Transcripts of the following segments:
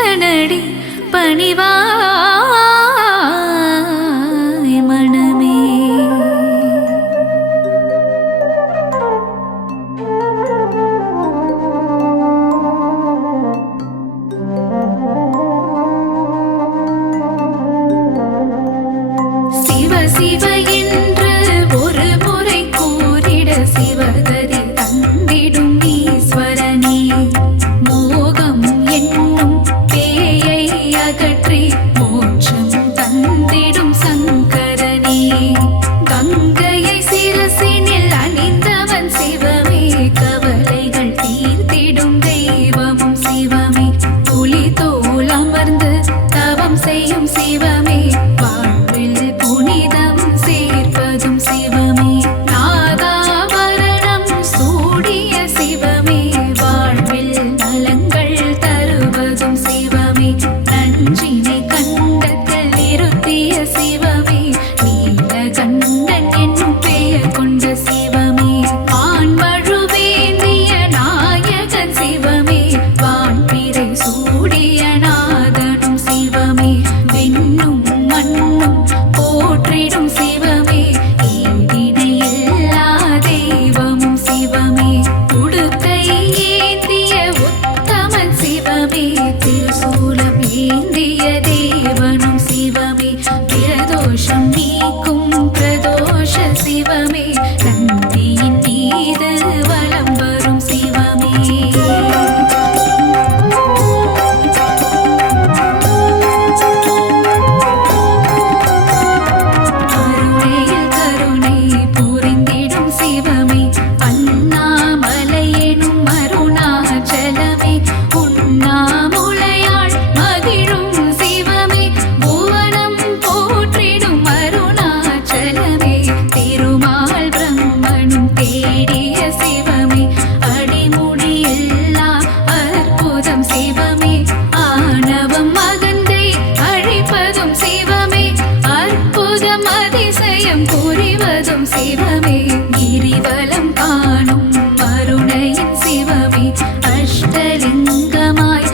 ஈசனடி பணிவாய் மனமே. சிவ சிவ என்று ஒரு முறை கூறிட சிவகதி தந்திடும் ஈஸ்வரனே. மோகம் என்னும் பேயை அகற்றி மோட்சம் தந்திடும் சங்கரனே. கங்கையை சிரசினில் அணிந்தவன் சிவமே. கவலைகள் தீர்த்திடும் தெய்வமும் சிவமே. புலி தோல் அமர்ந்து தவம் செய்யும் சிவமே. வாழ்வில் புனிதம் சேர்ப்பதும் சிவமே. நாகாபரணம் சூடிய சிவமே. வாழ்வில் நலங்கள் தருவதும் சிவமே. நஞ்சினை கண்டத்தில் நிறுத்திய சிவமே. நீலகண்டன் என்னும் பெயர் கொண்ட சிவமே. ஆண்மழுவேந்திய நாயகன் சிவமே. வான்பிறை சூடிய நாதனும் சிவமே. விண்ணும் மண்ணும் போற்றிடும் சிவமே. ஈடினை எல்லா தெய்வமும் சிவமே. உடுக்கை ஏந்திய உத்தமன் சிவமே. திருசூலம் ஏந்திய தேவனும் சிவமே. பிரதோஷம் நீக்கும் பிரதோஷ சிவமே. நந்தியின் மீது வலம் வரும் சிவமே. கருணையில் கருணை புரிந்திடும் சிவமே. அண்ணாமலை எனும் அருணாச்சலமே. உண்ணாமுலையாள் மகிழும் சிவமே. புவனம் போற்றிடும் அருணாச்சலமே. திருமால் பிரம்மனும் தேடிய சிவமே. அடிமுடி எல்லா அற்புதம் சிவமே. ஆணவம் அகந்தை அழிப்பதும் சிவமே. அற்புதம் அதிசயம் புரிவதும் சிவமே. கிரிவலம் காணும் அருணையின் சிவமே. அஷ்டலிங்கமாய்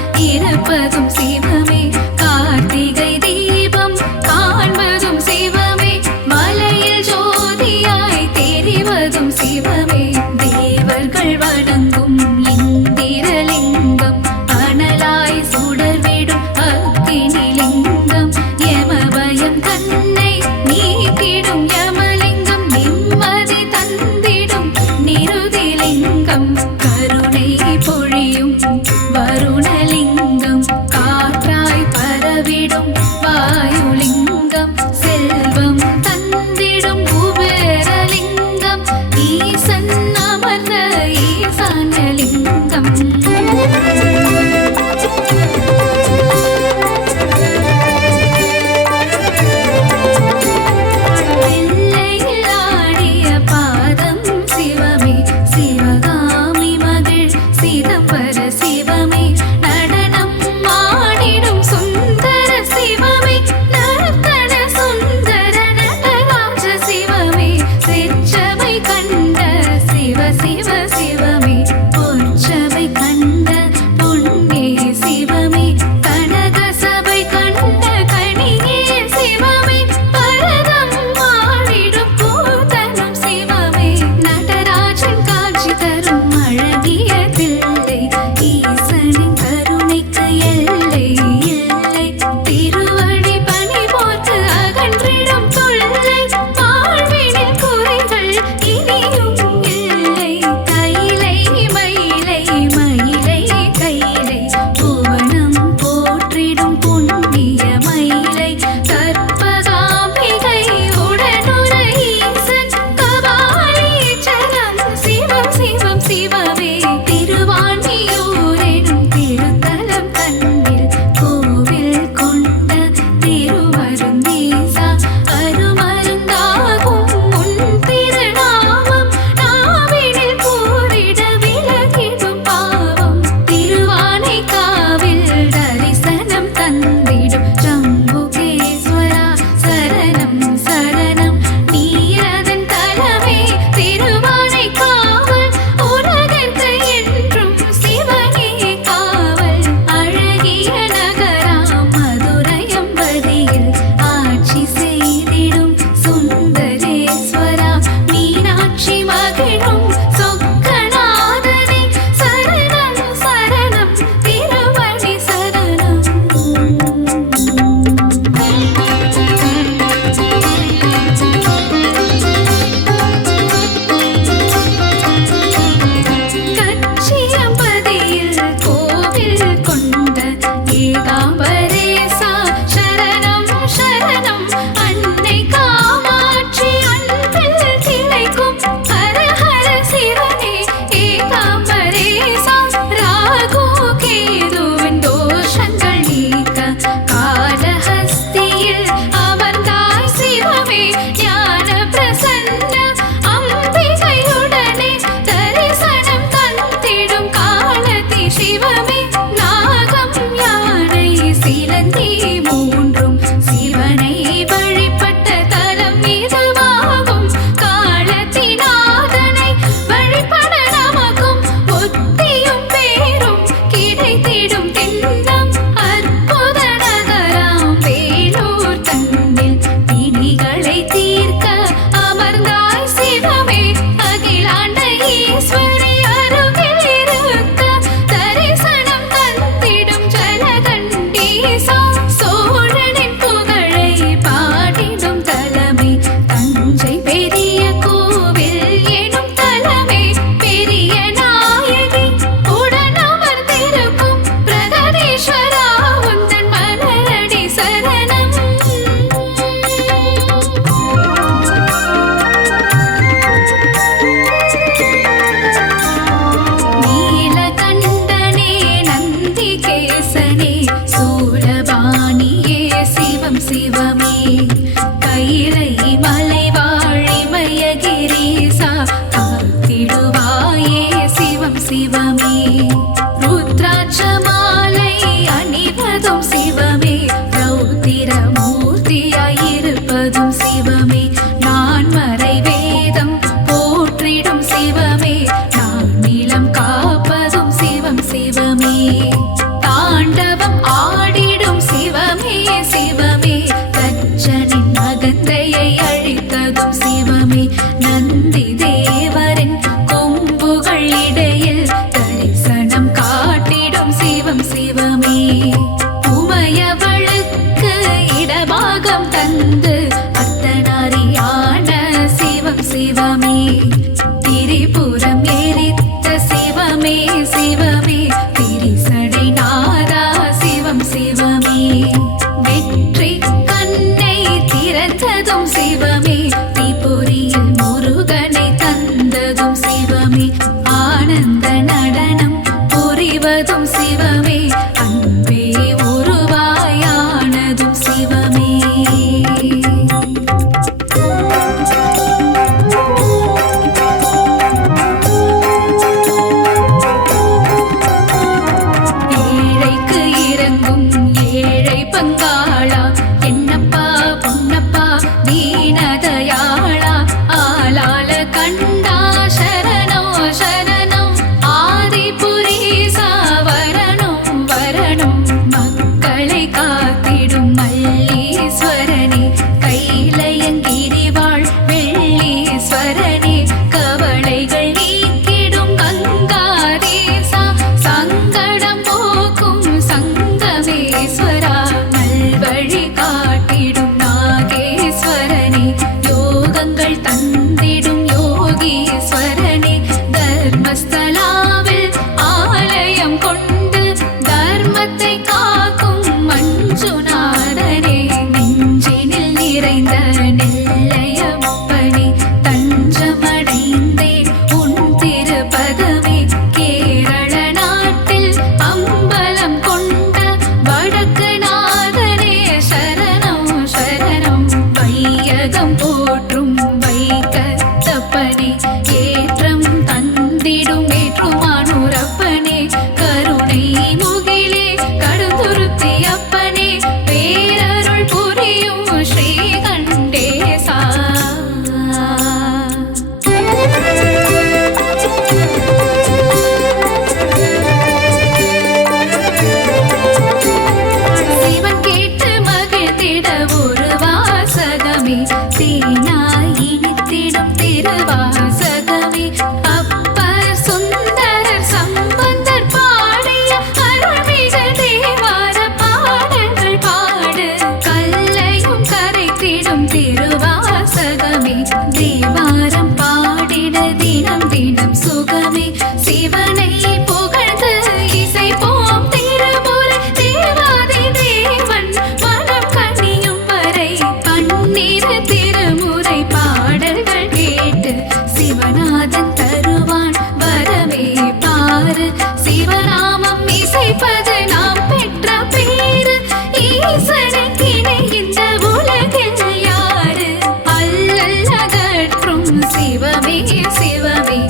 நினைப்பது நாம் பெற்ற பேரு. ஈசனுக்கு இணை இந்த உலகில் யாரு? அல்லல் அகற்றும் சிவமே சிவமே,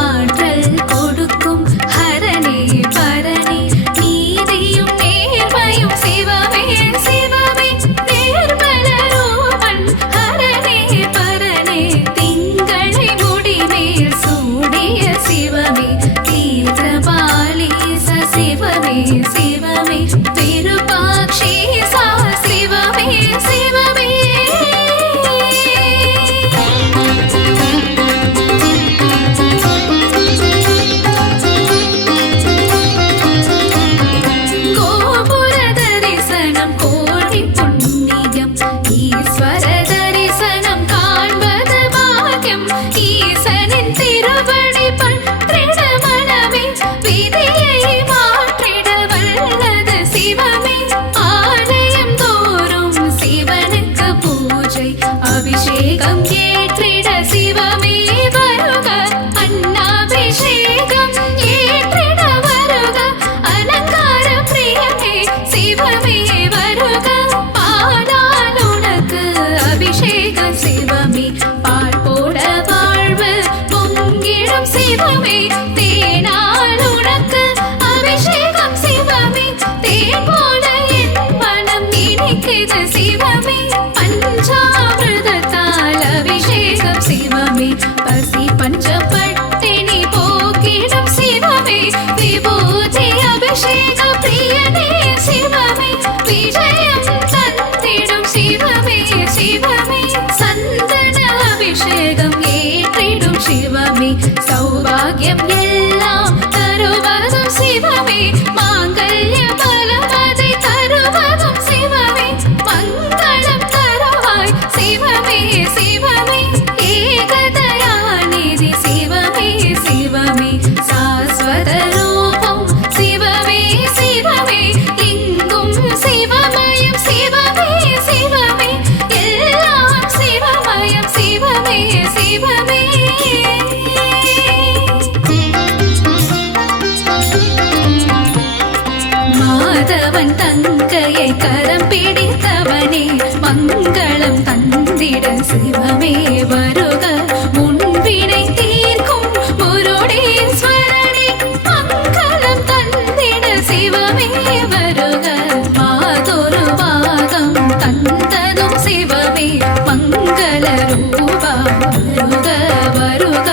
ஆற்றல் கொடுக்கும் ஹரனே பரனே, நீதியும் நேர்மையும் சிவமே சிவமே, நேர்மல ரூபன் ஹரனே பரனே, திங்களை முடிமேல் சூடிய சிவமே, தீர்த்தபாலீச சிவமே சிவமே, விருபாக்ஷீசா சிவமே சிவமே. கோபுர தரிசனம் கோடி புண்ணியம், ஈஸ்வர தரிசனம் காண்பது பாக்கியம், ஈசனின் திருவடி பற்றிட மனமே, விதியை மாற்றிட வல்லது சிவமே, ஆலயம் தோறும் சிவனுக்கு பூஜை, அபிஷேகம் ஏற்றிட சிவமே வருக, அன்னாபிஷேகம் ஏற்றிட வருக, அலங்கார பிரியமே சிவமே வருக, பாலால் உனக்கு அபிஷேகம் சிவமே, பால் போட வாழ்வு பொங்கிடும் சிவமே, தேனால் உனக்கு அபிஷேகம் சிவமே, தேன் போல என் மனம் இனிக்குது சிவமே, பஞ்சாமிர்தத்தால் அபிஷேகம் சிவமே, பசி பஞ்சப்பட்டினி போக்கிடும் சிவமே, விபூதி அபிஷேக பிரியனே சிவமே, விஜயம் தந்திடும் சிவமே சிவமே, சந்தன அபிஷேகம் ஏற்றிடும் சிவமே, சௌபாகியம் எல்லாம் தருவதும் சிவமே, மாங்கல்ய பலமதை தருவதும் சிவமே, மங்களம் தருவாய் சிவமே சிவமே, ஏகதயாநிதி சிவமே சிவமே, சாஸ்வத ரூபம் சிவமே சிவமே, இங்கும் சிவமயம் சிவமே சிவமே, எல்லாம் சிவமயம் சிவமே சிவமே. மாதவன் தங்கையை கரம் பிடித்தவனே, மங்களம் தந்திட சிவமே வருக, முன்பினை தீர்க்கும் முருடேஸ்வரனே, மங்களம் தந்திட சிவமே வருக, மாதொரு பாகம் தந்ததும் சிவமே, மங்கள ரூபா வருக வருக,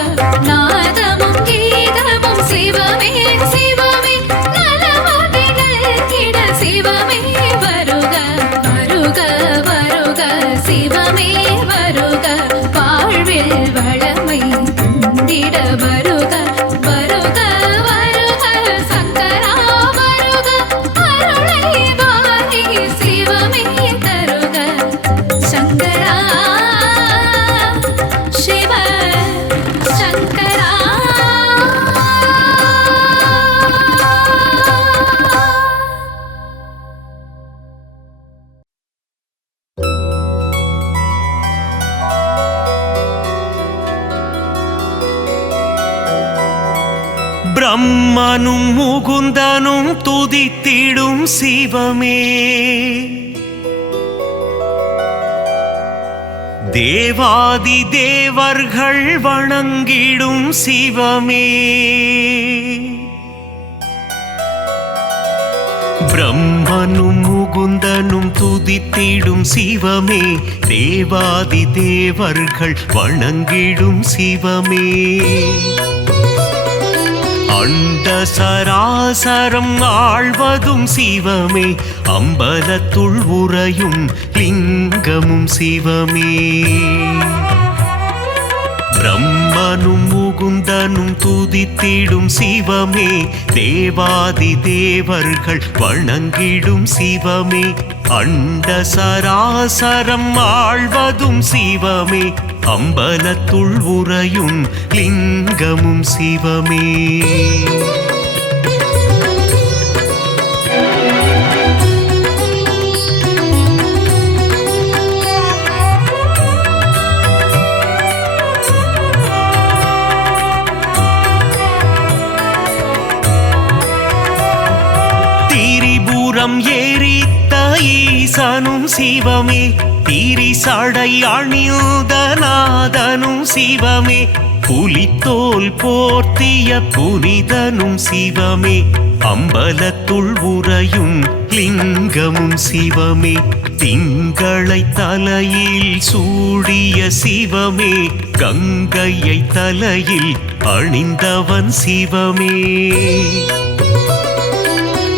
நாதமும் கீதமும் சிவமே சிவமே, நலமதிகள் கிட சிவமே வருக வருக வருக, சிவமே வருக, வாழ்வில் வளமை தந்திட வருக வருக வருக, சங்கரா வருக, அருளை வாரி சிவமே தருக, சங்கரா சிவ சங்கரா. பிரம்மனும் முகுந்தனும் துதித்திடும் சிவமே, தேவாதி தேவர்கள் வணங்கிடும் சிவமே, பிரம்மனும் முகுந்தனும் துதித்திடும் சிவமே, தேவாதி தேவர்கள் வணங்கிடும் சிவமே, அண்ட சராசரம் ஆழ்வதும் சிவமே, அம்பலத்துள் உறையும் லிங்கமும் சிவமே, பிரம்மனும் முகுந்தனும் துதித்திடும் சிவமே, தேவாதி தேவர்கள் வணங்கிடும் சிவமே, அண்ட சராசரம் ஆழ்வதும் சிவமே, அம்பலத்துள் உறையும் லிங்கமும் சிவமே. மலம் எரித்த ஈசனும் சிவமே திரிசடை அணிந்த நாதனும் சிவமே புலித்தோல் போர்த்திய புனிதனும் சிவமே அம்பலத்துள் உறையும் லிங்கமும் சிவமே திங்களை தலையில் சூடிய சிவமே கங்கையை தலையில் அணிந்தவன் சிவமே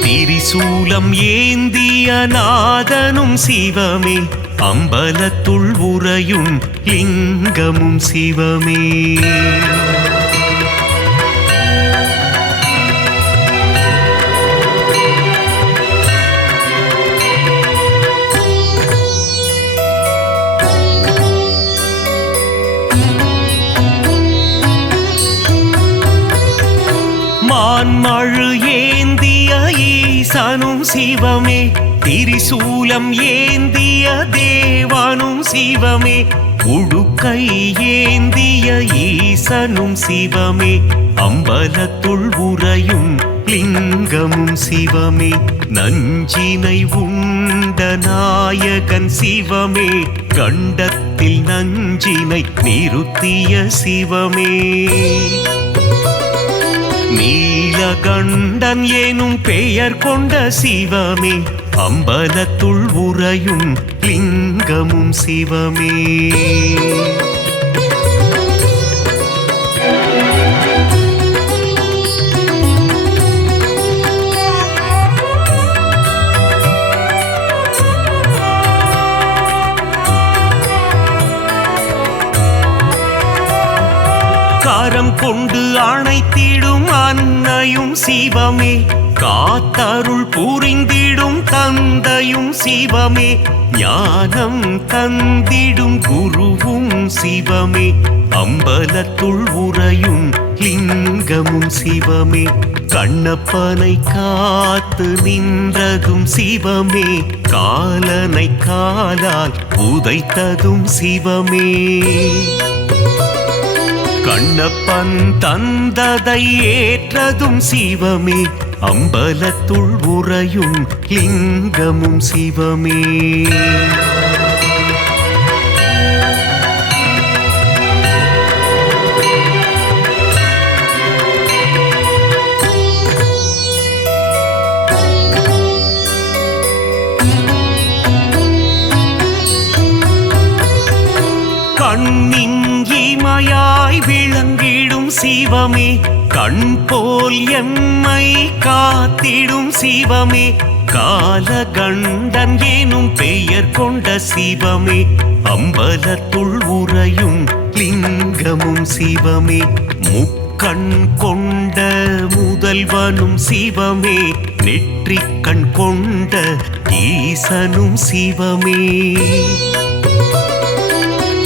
திரிசூலம் ஏந்திய நாதனும் சிவமே அம்பலத்துள் உறையும் லிங்கமும் சிவமே மான்மழு ஏந்திய ஈசனும் சிவமே திரிசூலம் ஏந்திய தேவானும் சிவமே உடுக்கை ஏந்திய ஈசனும் சிவமே அம்பலத்துள் உறையும் லிங்கமும் சிவமே நஞ்சினை உண்ட நாயகன் சிவமே கண்டத்தில் நஞ்சினை நிறுத்திய சிவமே நீலகண்டன் எனும் பெயர் கொண்ட சிவமே அம்பலத்துள் உறையும் லிங்கமும் சிவமே காரம் கொண்டு அணைத்திடும் அன்னையும் சிவமே காத்தருள் புரிந்திடும் தந்தையும் சிவமே ஞானம் தந்திடும் குருவும் சிவமே அம்பலத்துள் உறையும் லிங்கமும் சிவமே கண்ணப்பனை காத்து நின்றதும் சிவமே காலனை காலால் உதைத்ததும் சிவமே கண்ணப்பன் தந்ததை ஏற்றதும் சிவமே அம்பலத்துள் உறையும் லிங்கமும் சிவமே கண்ணின் இமையாய் விளங்கிடும் சிவமே கண் போல் எம்மை காத்திடும் சிவமே காலகண்டன் எனும் பெயர் கொண்ட சிவமே அம்பலத்துள் உறையும் லிங்கமும் சிவமே முக்கண் கொண்ட முதல்வனும் சிவமே நெற்றிக்கண் கொண்ட ஈசனும் சிவமே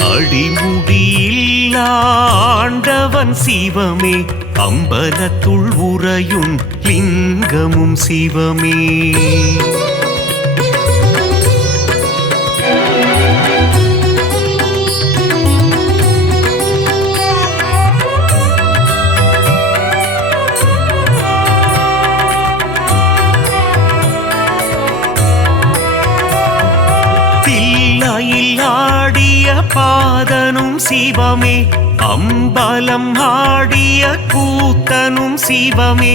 அடிமுடியில் ஆண்டவன் சிவமே அம்பலத்துள் உறையும் லிங்கமும் சிவமே தில்லையில் ஆடிய பாதனும் சிவமே அம்பலம் ஆடிய கூத்தனும் சிவமே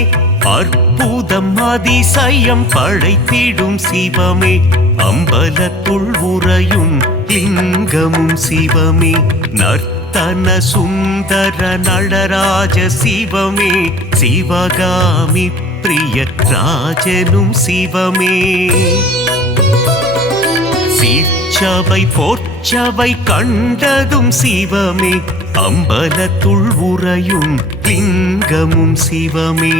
அற்புதம் அதிசயம் படைத்திடும் சிவமே அம்பலத்துள் உறையும் லிங்கமும் சிவமே நர்த்தன சுந்தர நடராஜ சிவமே சிவகாமி பிரிய ராஜனும் சிவமே சீர்ச்சபை போற்றவை கண்டதும் சிவமே அம்பலத்துள் உறையும் லிங்கமும் சிவமே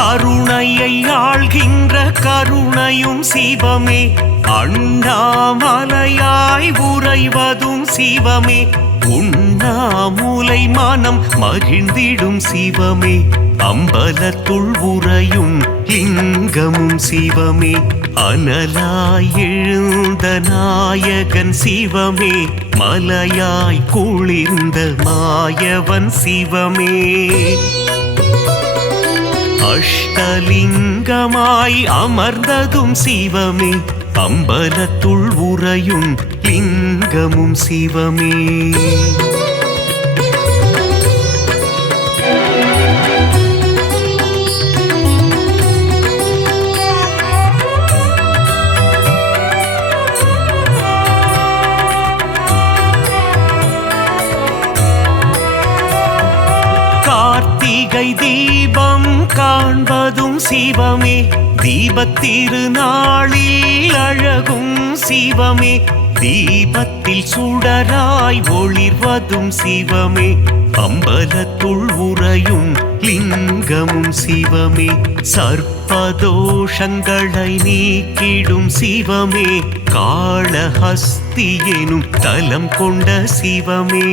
அருணையை ஆள்கின்ற கருணையும் சிவமே அண்ணாமலையாய் உறைவதும் சிவமே உண்ணாமுலை மனம் மகிழ்ந்திடும் சிவமே அம்பலத்துள் உறையும் லிங்கமும் சிவமே அனலாய் எழுந்த நாயகன் சிவமே மலையாய் குளிர்ந்த மாயவன் சிவமே அஷ்டலிங்கமாய் அமர்ந்ததும் சிவமே அம்பலத்துள் உறையும் லிங்கமும் சிவமே கார்த்திகை தீபம் காண்பதும் சிவமே தீபத்திருநாளில் அழகும் சிவமே தீபத்தில் சுடராய் ஒளிர்வதும் சிவமே அம்பலத்துள் உறையும் லிங்கமும் சிவமே சர்ப்பதோஷங்களை நீக்கிடும் சிவமே காளஹஸ்தி எனும் தலம் கொண்ட சிவமே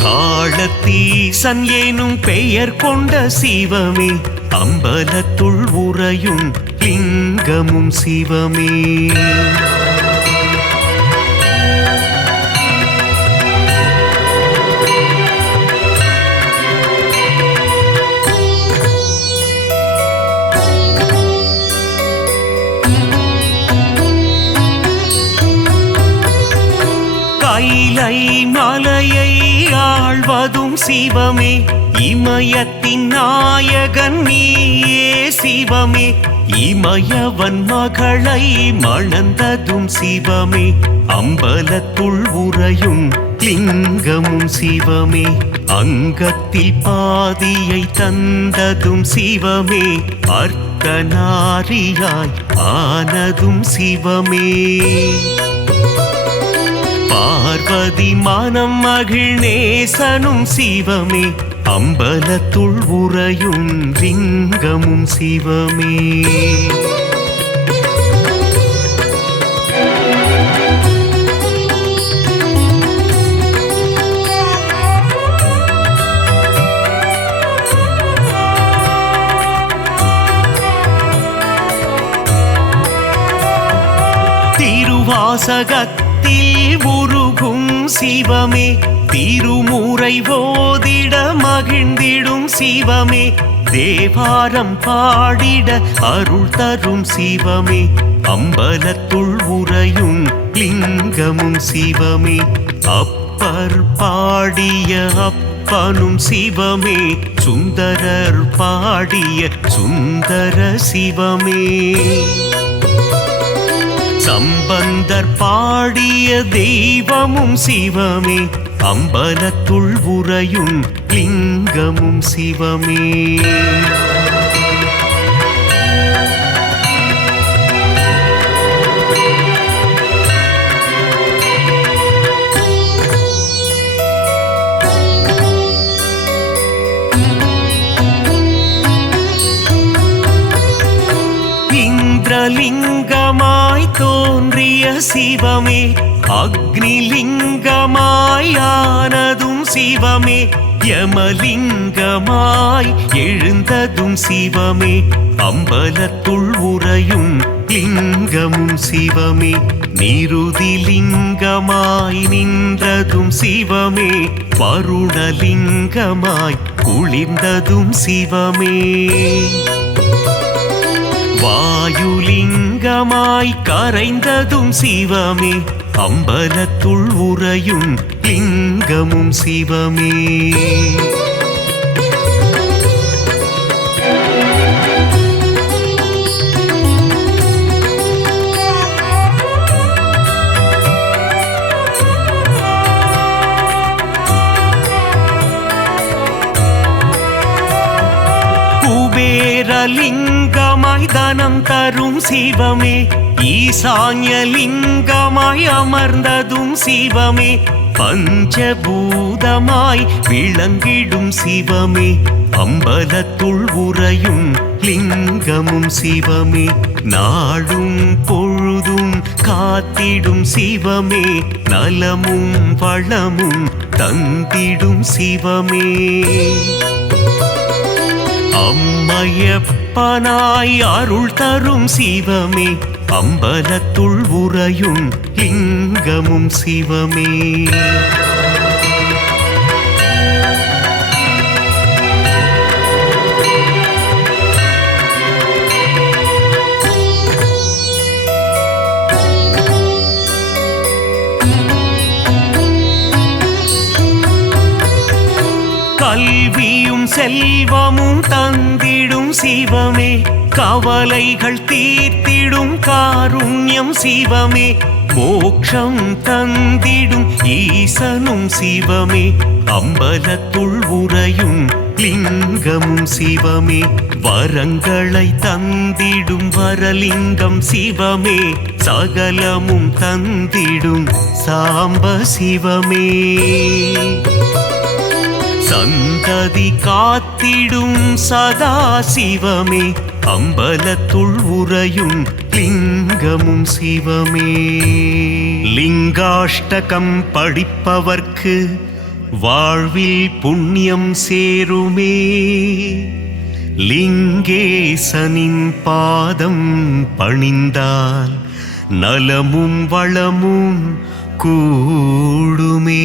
காளத்தீசன் எனும் பெயர் கொண்ட சிவமே அம்பலத்துள் உறையும் லிங்கமும் சிவமே கைலை மலையை ஆழ்வதும் சிவமே இமயத்தின் நாயகன் நீயே சிவமே இமயவன் மகளை மணந்ததும் சிவமே அம்பலத்துள் உறையும் லிங்கமும் சிவமே அங்கத்தில் பாதியை தந்ததும் சிவமே அர்த்தநாரியாய் ஆனதும் சிவமே பார்வதி மனம் மகிழ்நேசனும் சிவமே அம்பலத்துள் உறையும் லிங்கமும் சிவமே திருவாசகத்தில் உருகும் சிவமே திருமுறை ஓதிட மகிழ்ந்திடும் சிவமே தேவாரம் பாடிட அருள் தரும் சிவமே அம்பலத்துள் உறையும் லிங்கமும் சிவமே அப்பர் பாடிய அப்பனும் சிவமே சுந்தரர் பாடிய சுந்தர சிவமே சம்பந்தர் பாடிய தெய்வமும் சிவமே அம்பலத்துள் உறையும் லிங்கமும் சிவமே இந்திரலிங்கமாய் தோன்றிய சிவமே அக்னிலிங்கமாய் ஆனதும் சிவமே யமலிங்கமாய் எழுந்ததும் சிவமே அம்பலத்துள் உறையும் லிங்கமும் சிவமே நிருதிலிங்கமாய் நின்றதும் சிவமே வருணலிங்கமாய் குளிர்ந்ததும் சிவமே வாயுலிங்கமாய் கரைந்ததும் சிவமே அம்பலத்துள் உறையும் லிங்கமும் சிவமே குபேரலிங்கமாய் தனம் தரும் சிவமே ஈசான்யலிங்கமாய் அமர்ந்ததும் சிவமே பஞ்சபூதமாய் விளங்கிடும் சிவமே அம்பலத்துள் உறையும் லிங்கமும் சிவமே நாடும் பொழுதும் காத்திடும் சிவமே நலமும் வளமும் தந்திடும் சிவமே அம்மையப்பனாய் அருள் தரும் சிவமே அம்பலத்துள் உறையும் லிங்கமும் சிவமே கல்வியும் செல்வமும் தந்திடும் சிவமே கவலைகள் தீர்த்திடும் காருண்யம் சிவமே மோட்சம் தந்திடும் ஈசனும் சிவமே அம்பலத்துள் உறையும் லிங்கமும் சிவமே வரங்களை தந்திடும் வரலிங்கம் சிவமே சகலமும் தந்திடும் சாம்ப சிவமே சந்ததி காத்திடும் சதா சிவமே அம்பலத்துள் உறையும் லிங்கமும் சிவமே லிங்காஷ்டகம் படிப்பவர்க்கு வாழ்வில் புண்ணியம் சேருமே லிங்கேசனின் பாதம் பணிந்தால் நலமும் வளமும் கூடுமே